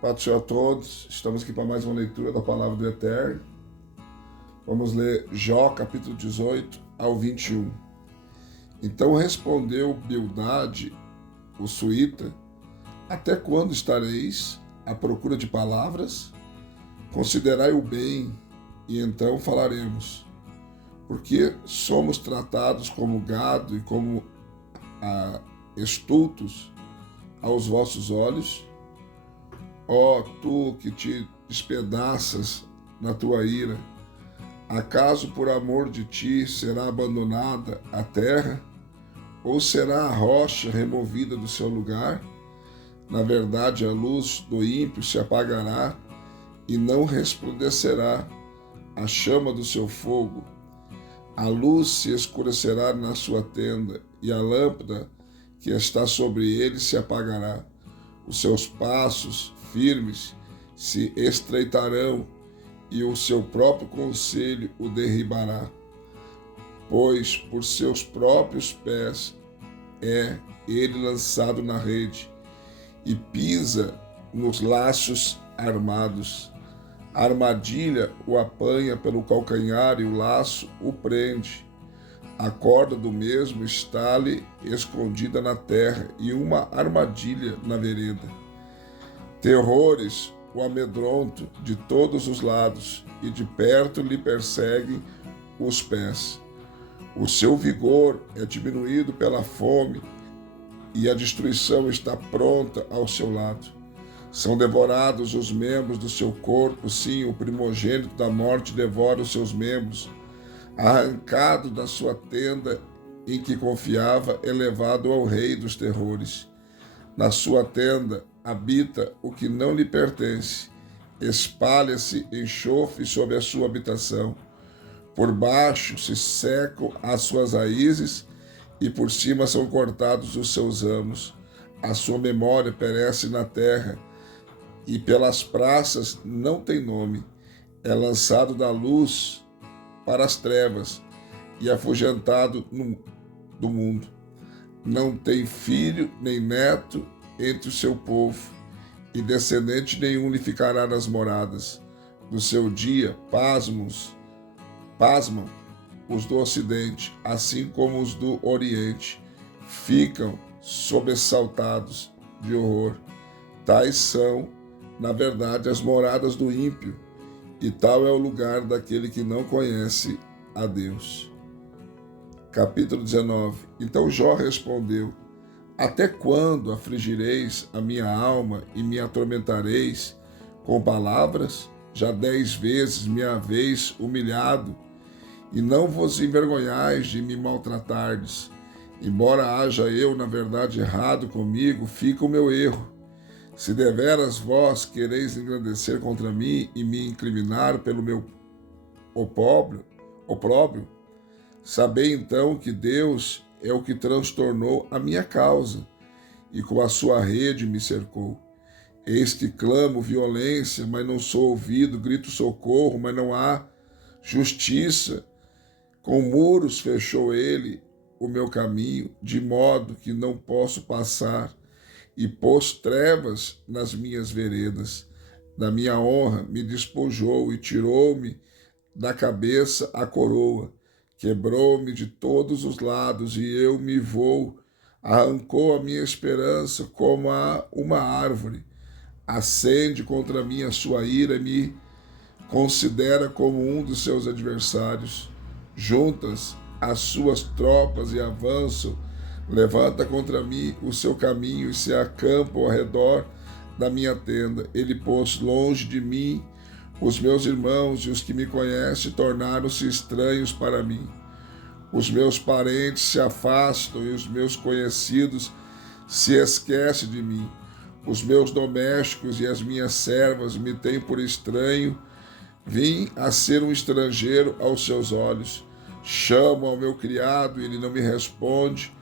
Paz do Senhor a todos, estamos aqui para mais uma leitura da Palavra do Eterno. Vamos ler Jó, capítulo 18 ao 21. Então respondeu Bildade, o suíta: até quando estareis à procura de palavras? Considerai o bem, e então falaremos. Porque somos tratados como gado e como estultos aos vossos olhos? Ó tu que te despedaças na tua ira, acaso por amor de ti será abandonada a terra? Ou será a rocha removida do seu lugar? Na verdade, a luz do ímpio se apagará e não resplandecerá a chama do seu fogo. A luz se escurecerá na sua tenda e a lâmpada que está sobre ele se apagará. Os seus passos firmes se estreitarão e o seu próprio conselho o derribará, pois por seus próprios pés é ele lançado na rede e pisa nos laços armados. A armadilha o apanha pelo calcanhar e o laço o prende. A corda do mesmo está-lhe escondida na terra e uma armadilha na vereda. Terrores o amedrontam de todos os lados e de perto lhe perseguem os pés. O seu vigor é diminuído pela fome e a destruição está pronta ao seu lado. São devorados os membros do seu corpo, sim, o primogênito da morte devora os seus membros. Arrancado da sua tenda em que confiava, é levado ao rei dos terrores. Na sua tenda habita o que não lhe pertence, espalha-se enxofre sobre a sua habitação. Por baixo se secam as suas raízes e por cima são cortados os seus ramos. A sua memória perece na terra e pelas praças não tem nome. É lançado da luz para as trevas e afugentado do mundo. Não tem filho nem neto entre o seu povo, e descendente nenhum lhe ficará nas moradas. No seu dia, pasmam os do ocidente, assim como os do oriente, ficam sobressaltados de horror. Tais são, na verdade, as moradas do ímpio, e tal é o lugar daquele que não conhece a Deus. Capítulo 19. Então Jó respondeu: até quando afligireis a minha alma e me atormentareis com palavras? Já 10 vezes me haveis humilhado, e não vos envergonhais de me maltratardes. Embora haja eu, na verdade, errado comigo, fica o meu erro. Se deveras vós quereis engrandecer contra mim e me incriminar pelo meu opróbrio, sabei então que Deus é o que transtornou a minha causa, e com a sua rede me cercou. Eis que clamo violência, mas não sou ouvido, grito socorro, mas não há justiça. Com muros fechou ele o meu caminho, de modo que não posso passar, e pôs trevas nas minhas veredas. Da minha honra me despojou e tirou-me da cabeça a coroa. Quebrou-me de todos os lados e eu me vou. Arrancou a minha esperança como a uma árvore. Acende contra mim a sua ira e me considera como um dos seus adversários. Juntas as suas tropas e avançam. Levanta contra mim o seu caminho e se acampa ao redor da minha tenda. Ele pôs longe de mim os meus irmãos e os que me conhecem tornaram-se estranhos para mim. Os meus parentes se afastam e os meus conhecidos se esquecem de mim. Os meus domésticos e as minhas servas me têm por estranho. Vim a ser um estrangeiro aos seus olhos. Chamo ao meu criado e ele não me responde.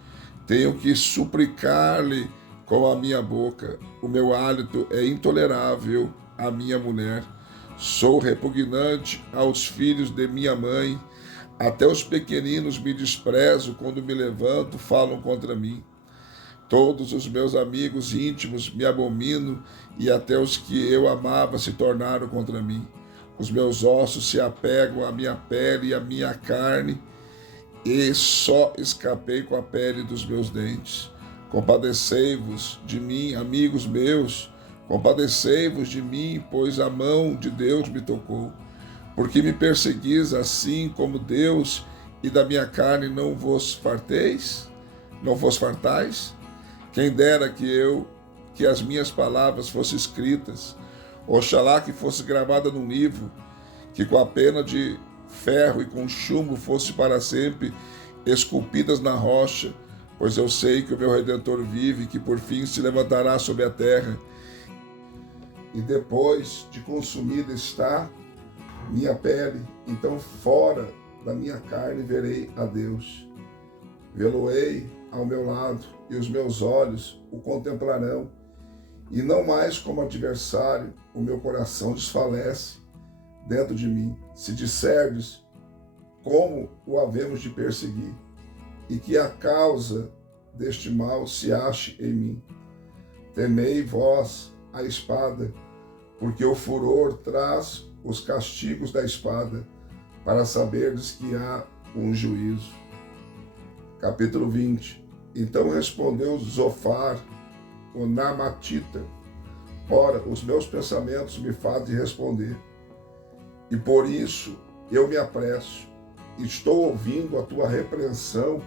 Tenho que suplicar-lhe com a minha boca. O meu hálito é intolerável à minha mulher. Sou repugnante aos filhos de minha mãe. Até os pequeninos me desprezam quando me levanto, falam contra mim. Todos os meus amigos íntimos me abominam, e até os que eu amava se tornaram contra mim. Os meus ossos se apegam à minha pele e à minha carne, e só escapei com a pele dos meus dentes. Compadecei-vos de mim, amigos meus, compadecei-vos de mim, pois a mão de Deus me tocou. Porque me perseguis assim como Deus, e da minha carne não vos farteis? Não vos fartais? Quem dera que as minhas palavras fossem escritas, oxalá que fosse gravada num livro, que com a pena de ferro e com chumbo fosse para sempre esculpidas na rocha, pois eu sei que o meu Redentor vive e que por fim se levantará sobre a terra. E depois de consumida está minha pele, então fora da minha carne verei a Deus. Vê-lo-ei ao meu lado, e os meus olhos o contemplarão, e não mais como adversário o meu coração desfalece dentro de mim. Se disserdes como o havemos de perseguir, e que a causa deste mal se ache em mim. Temei vós a espada, porque o furor traz os castigos da espada, para saberdes que há um juízo. Capítulo 20. Então respondeu Zofar, o Naamatita: ora, os meus pensamentos me fazem responder, e por isso eu me apresso. Estou ouvindo a tua repreensão,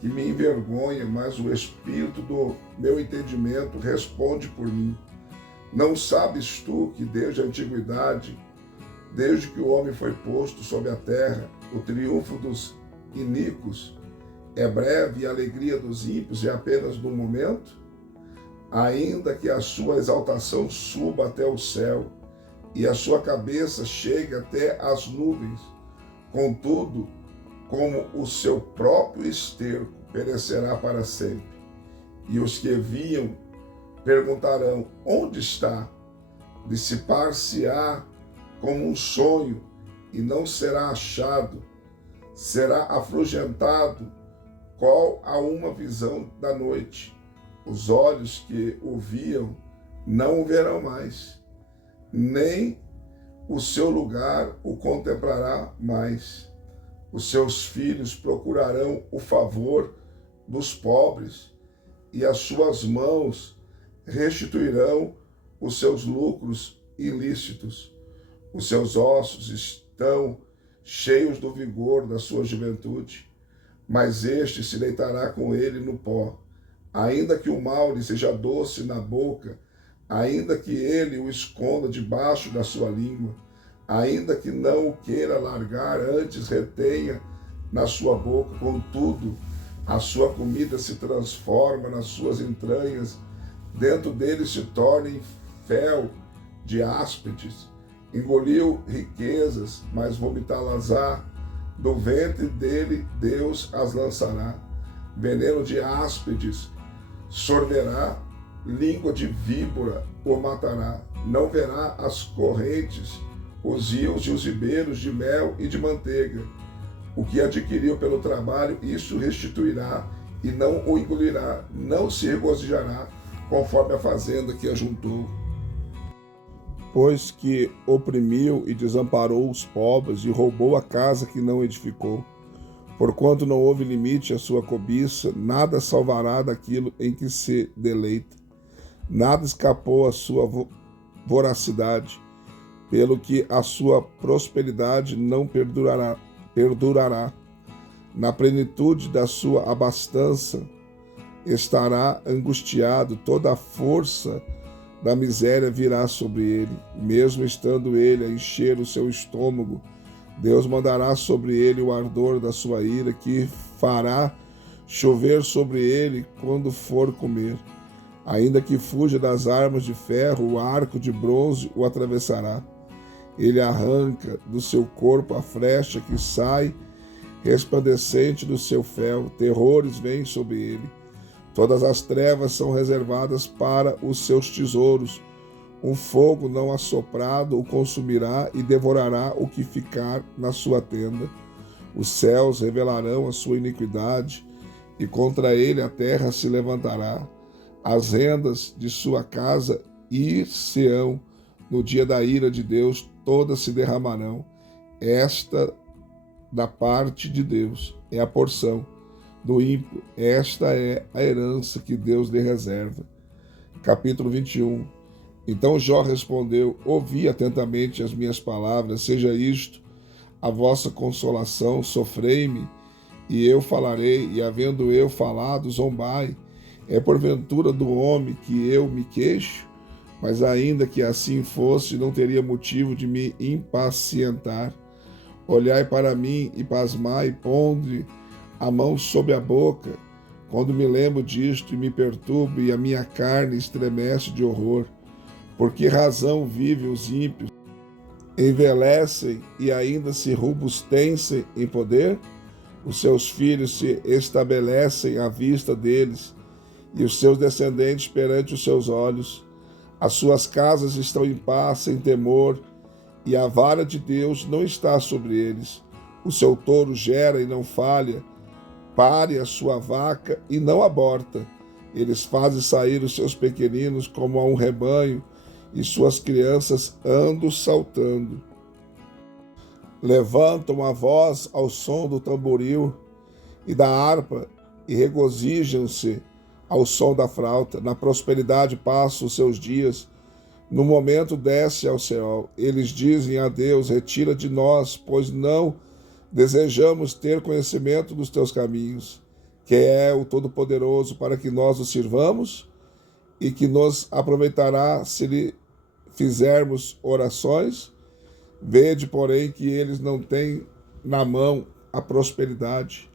que me envergonha, mas o espírito do meu entendimento responde por mim. Não sabes tu que desde a antiguidade, desde que o homem foi posto sobre a terra, o triunfo dos iníquos é breve e a alegria dos ímpios é apenas no momento? Ainda que a sua exaltação suba até o céu e a sua cabeça chegue até as nuvens, contudo, como o seu próprio esterco perecerá para sempre. E os que viam perguntarão: onde está? Dissipar-se-á como um sonho e não será achado. Será afugentado qual a uma visão da noite. Os olhos que o viam não o verão mais, nem o seu lugar o contemplará mais. Os seus filhos procurarão o favor dos pobres, e as suas mãos restituirão os seus lucros ilícitos. Os seus ossos estão cheios do vigor da sua juventude, mas este se deitará com ele no pó. Ainda que o mal lhe seja doce na boca, ainda que ele o esconda debaixo da sua língua, ainda que não o queira largar, antes retenha na sua boca, contudo, a sua comida se transforma nas suas entranhas, dentro dele se torna em fel de áspides. Engoliu riquezas, mas vomitá-las-á, do ventre dele Deus as lançará. Veneno de áspides sorverá, língua de víbora o matará. Não verá as correntes, os rios e os ribeiros de mel e de manteiga. O que adquiriu pelo trabalho, isso restituirá, e não o engolirá, não se regozijará, conforme a fazenda que ajuntou. Pois que oprimiu e desamparou os pobres, e roubou a casa que não edificou. Porquanto não houve limite à sua cobiça, nada salvará daquilo em que se deleita. Nada escapou à sua voracidade, pelo que a sua prosperidade não perdurará. Na plenitude da sua abastança estará angustiado, toda a força da miséria virá sobre ele. Mesmo estando ele a encher o seu estômago, Deus mandará sobre ele o ardor da sua ira, que fará chover sobre ele quando for comer. Ainda que fuja das armas de ferro, o arco de bronze o atravessará. Ele arranca do seu corpo a flecha que sai resplandecente do seu fel. Terrores vêm sobre ele. Todas as trevas são reservadas para os seus tesouros. Um fogo não assoprado o consumirá e devorará o que ficar na sua tenda. Os céus revelarão a sua iniquidade, e contra ele a terra se levantará, as rendas de sua casa ir-se-ão, no dia da ira de Deus todas se derramarão. Esta da parte de Deus é a porção do ímpio, esta é a herança que Deus lhe reserva. Capítulo 21. Então Jó respondeu: ouvi atentamente as minhas palavras, seja isto a vossa consolação, sofrei-me, e eu falarei, e havendo eu falado, zombai. É porventura do homem que eu me queixo? Mas ainda que assim fosse, não teria motivo de me impacientar. Olhai para mim e pasmai, ponde a mão sobre a boca, quando me lembro disto e me perturbo, e a minha carne estremece de horror. Por que razão vivem os ímpios? Envelhecem e ainda se robustecem em poder? Os seus filhos se estabelecem à vista deles, e os seus descendentes perante os seus olhos. As suas casas estão em paz, sem temor, e a vara de Deus não está sobre eles. O seu touro gera e não falha, pare a sua vaca e não aborta. Eles fazem sair os seus pequeninos como a um rebanho, e suas crianças andam saltando. Levantam a voz ao som do tamboril e da harpa, e regozijam-se ao som da flauta. Na prosperidade passam os seus dias, no momento desce ao céu. Eles dizem a Deus: retira de nós, pois não desejamos ter conhecimento dos teus caminhos. Que é o Todo-Poderoso, para que nós o sirvamos, e que nos aproveitará se lhe fizermos orações. Vede, porém, que eles não têm na mão a prosperidade.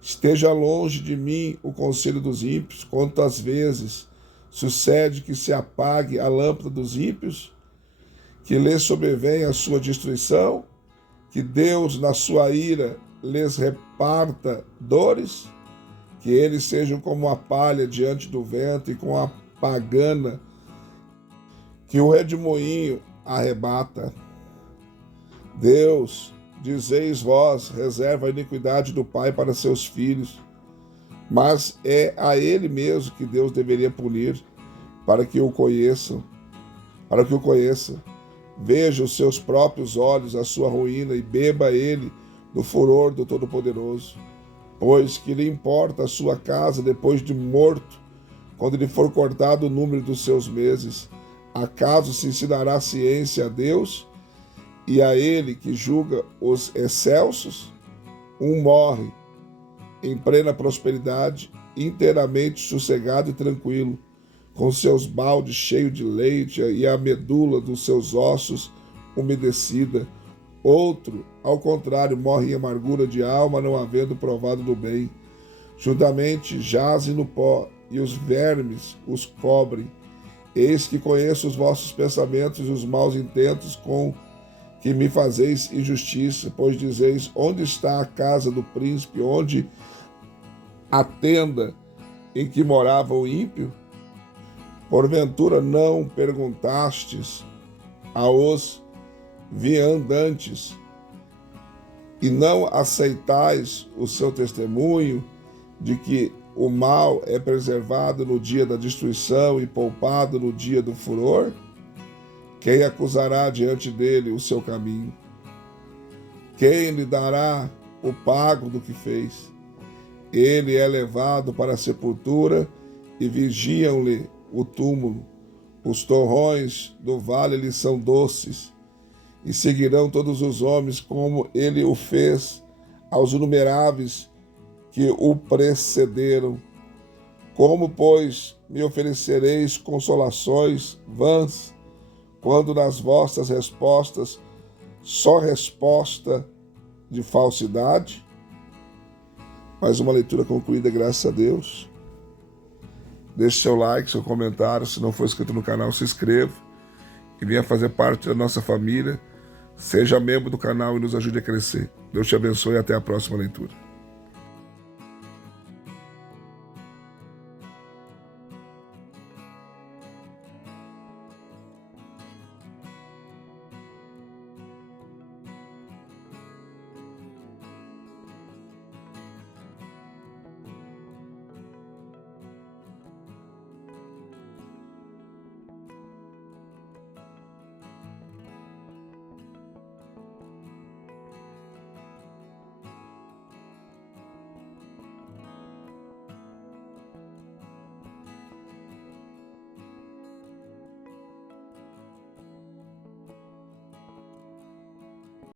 Esteja longe de mim o conselho dos ímpios. Quantas vezes sucede que se apague a lâmpada dos ímpios, que lhes sobrevém a sua destruição, que Deus, na sua ira, lhes reparta dores, que eles sejam como a palha diante do vento e com a pagana que o redemoinho arrebata. Deus, dizeis vós, reserva a iniquidade do pai para seus filhos, mas é a ele mesmo que Deus deveria punir, para que o conheça. Veja os seus próprios olhos a sua ruína, e beba ele do furor do Todo-Poderoso. Pois que lhe importa a sua casa depois de morto, quando lhe for cortado o número dos seus meses? Acaso se ensinará ciência a Deus e a ele que julga os excelsos? Um morre em plena prosperidade, inteiramente sossegado e tranquilo, com seus baldes cheios de leite e a medula dos seus ossos umedecida. Outro, ao contrário, morre em amargura de alma, não havendo provado do bem. Juntamente jaze no pó, e os vermes os cobrem. Eis que conheço os vossos pensamentos e os maus intentos com que me fazeis injustiça, pois dizeis: onde está a casa do príncipe, onde a tenda em que morava o ímpio? Porventura não perguntastes aos viandantes, e não aceitais o seu testemunho de que o mal é preservado no dia da destruição e poupado no dia do furor? Quem acusará diante dele o seu caminho? Quem lhe dará o pago do que fez? Ele é levado para a sepultura e vigiam-lhe o túmulo. Os torrões do vale lhe são doces, e seguirão todos os homens como ele o fez aos inumeráveis que o precederam. Como, pois, me oferecereis consolações vãs, quando nas vossas respostas só resposta de falsidade? Mais uma leitura concluída, graças a Deus. Deixe seu like, seu comentário. Se não for inscrito no canal, se inscreva e venha fazer parte da nossa família. Seja membro do canal e nos ajude a crescer. Deus te abençoe e até a próxima leitura.